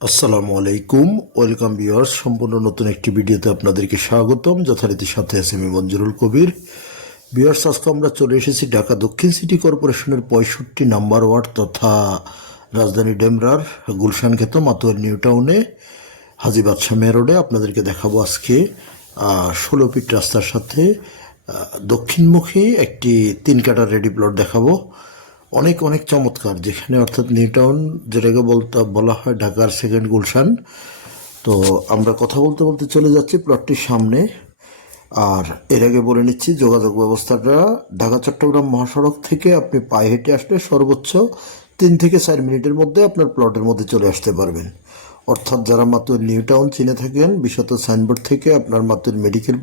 আসসালামু আলাইকুম, welcome viewers. সম্পূর্ণ নতুন একটি ভিডিওতে আপনাদেরকে স্বাগতম। যথারীতি সাথে আছে আমি মঞ্জুরুল কবির। ভিউয়ার্স, আজকে আমরা চলে এসেছি ঢাকা দক্ষিণ সিটি কর্পোরেশনের 65 নাম্বার ওয়ার্ড তথা রাজধানী ডেমরার গুলশান ক্ষেত মাতুয়াল নিউ টাউনে হাজী বাদশাহ মেয়ে রোডে আপনাদেরকে দেখাবো আজকে 16 ফিট রাস্তার সাথে দক্ষিণমুখী একটি 3 কাঠা রেডি প্লট দেখাবো। অনেক অনেক চমৎকার, যেখানে অর্থাৎ নিউ টাউন যেটাকে বলা হয় ঢাকার সেকেন্ড গুলশান। তো আমরা কথা বলতে বলতে চলে যাচ্ছি প্লটটির সামনে। আর এর আগে বলে নিচ্ছি, যোগাযোগ ব্যবস্থাটা ঢাকা চট্টগ্রাম মহাসড়ক থেকে আপনি পায়ে হেঁটে আসলে সর্বোচ্চ 3 থেকে 4 মিনিটের মধ্যে আপনার প্লটের মধ্যে চলে আসতে পারবেন। অর্থাৎ যারা মাতুয়াল নিউ টাউন চিনে থাকেন, বিশেষত সাইনবোর্ড থেকে আপনার মাতুয়াল মেডিকেল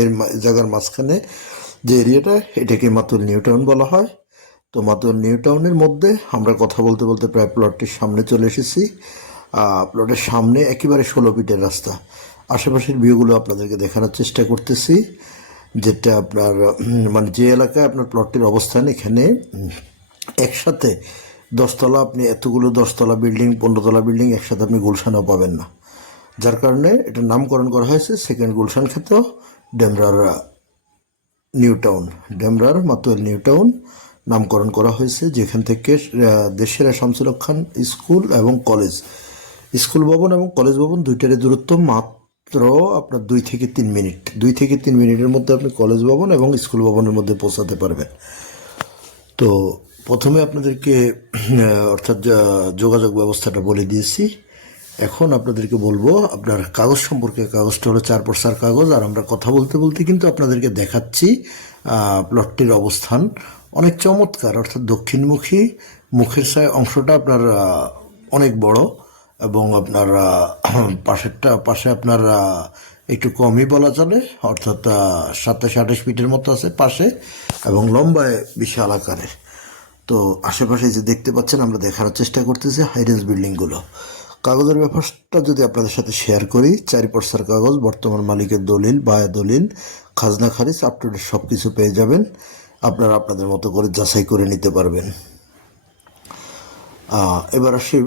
এর জায়গার মাঝখানে যে এরিয়াটা, এটাকে মাতুয়াল নিউ টাউন বলা হয়। তো মাতুয়াল নিউ টাউনের মধ্যে আমরা কথা বলতে বলতে প্রায় প্লটটির সামনে চলে এসেছি। প্লটের সামনে একেবারে 16 ফিটের রাস্তা। আশেপাশের ভিউগুলো আপনাদেরকে দেখানোর চেষ্টা করতেছি। যেটা আপনার মানে যে এলাকায় আপনার প্লটটির অবস্থান, এখানে একসাথে 10 তলা, আপনি এতগুলো 10 তলা বিল্ডিং, 15 তলা বিল্ডিং একসাথে আপনি গুলশানও পাবেন না। যার কারণে এটার নামকরণ করা হয়েছে সেকেন্ড গুলশান ক্ষেত ডেমরার new town, ডেমরার Matuail new town নামকরণ করা হয়েছে। যেখান থেকে দেশের শামসুল হক খান স্কুল এবং কলেজ, স্কুল ভবন এবং কলেজ ভবন দুইটারই দূরত্ব মাত্র আপনার 2 থেকে 3 মিনিট। 2 থেকে 3 মিনিটের মধ্যে আপনি কলেজ ভবন এবং স্কুল ভবনের মধ্যে পৌঁছাতে পারবেন। তো প্রথমে আপনাদেরকে অর্থাৎ যোগাযোগ ব্যবস্থাটা বলে দিয়েছি। এখন আপনাদেরকে বলবো আপনার কাগজ সম্পর্কে। কাগজটা হলো 4 পর্সার কাগজ। আর আমরা কথা বলতে বলতে কিন্তু আপনাদেরকে দেখাচ্ছি প্লটটির অবস্থান। অনেক চমৎকার, অর্থাৎ দক্ষিণমুখী, মুখের অংশটা আপনার অনেক বড় এবং আপনার পাশে আপনার একটু কমই বলা চলে, অর্থাৎ 27-28 ফিটের মতো আছে পাশে এবং লম্বায় বিশাল আকারের। তো আশেপাশে যে দেখতে পাচ্ছেন, আমরা দেখানোর চেষ্টা করতেছি হাইরেঞ্জ বিল্ডিংগুলো। কাগজের ব্যাপারটা যদি আপনাদের সাথে শেয়ার করি, 4 পর্সার কাগজ, বর্তমান মালিকের দলিল, বায়া দলিল, খাজনা খারিজ, আপ টু ডেট সব কিছু পেয়ে যাবেন। আপনারা আপনাদের মতো করে যাচাই করে নিতে পারবেন। এবার আসি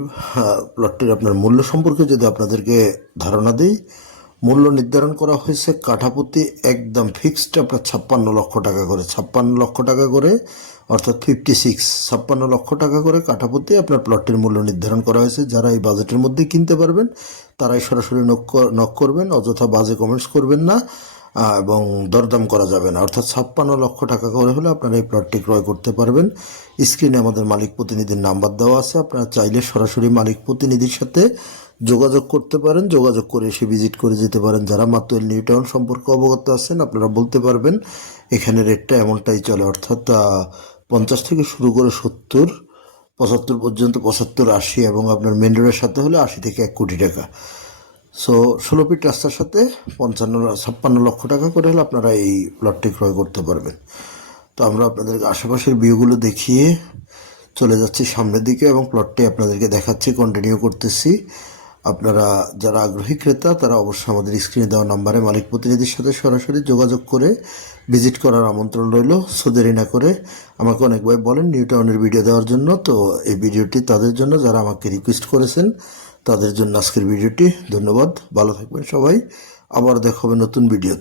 প্লটটির আপনার মূল্য সম্পর্কে যদি আপনাদেরকে ধারণা দিই। মূল্য নির্ধারণ করা হয়েছে কাঠাপ্রতি একদম ফিক্সড আপনার 56 লক্ষ টাকা করে। 56 লক্ষ টাকা করে, অর্থাৎ 56, 56 লক্ষ টাকা করে কাঠাপ্রতি আপনার প্লটটির মূল্য নির্ধারণ করা হয়েছে। যারা এই বাজেটের মধ্যে কিনতে পারবেন তারাই সরাসরি নক করবেন, অযথা বাজে কমেন্টস করবেন না এবং দরদাম করা যাবে না। অর্থাৎ 56 লক্ষ টাকা করে হলে আপনারা এই প্লটটি ক্রয় করতে পারবেন। স্ক্রিনে আমাদের মালিক প্রতিনিধির নাম্বার দেওয়া আছে, আপনারা চাইলে সরাসরি মালিক প্রতিনিধির সাথে যোগাযোগ করতে পারেন, যোগাযোগ করে এসে ভিজিট করে যেতে পারেন। যারা মাতুয়াল নিউ টাউন সম্পর্কে অবগত আছেন আপনারা বলতে পারবেন এখানে রেটটা এমনটাই চলে, অর্থাৎ 50 থেকে শুরু করে 70, 75 পর্যন্ত, 75, 80 এবং আপনার মেন রোডের সাথে হলে 80 থেকে 1 কোটি টাকা। সো 16 ফিট রাস্তার সাথে 56 লক্ষ টাকা করে হলে আপনারা এই প্লটটি ক্রয় করতে পারবেন। তো আমরা আপনাদেরকে আশেপাশের ভিউগুলো দেখিয়ে চলে যাচ্ছি সামনের দিকে এবং প্লটটি আপনাদেরকে দেখাচ্ছি, কন্টিনিউ করতেছি। আপনারা যারা আগ্রহী ক্রেতা তারা অবশ্যই আমাদের স্ক্রিনে দেওয়া নাম্বারে মালিক প্রতিনিধির সাথে সরাসরি যোগাযোগ করে ভিজিট করার আমন্ত্রণ রইল। সো দেরি না করে, আমাকে অনেকবার বলেন নিউ টাউনের ভিডিও দেওয়ার জন্য, তো এই ভিডিওটি তাদের জন্য যারা আমাকে রিকোয়েস্ট করেছেন, তাদের জন্য আজকের ভিডিওটি। ধন্যবাদ, ভালো থাকবেন সবাই, আবার দেখা হবে নতুন ভিডিও।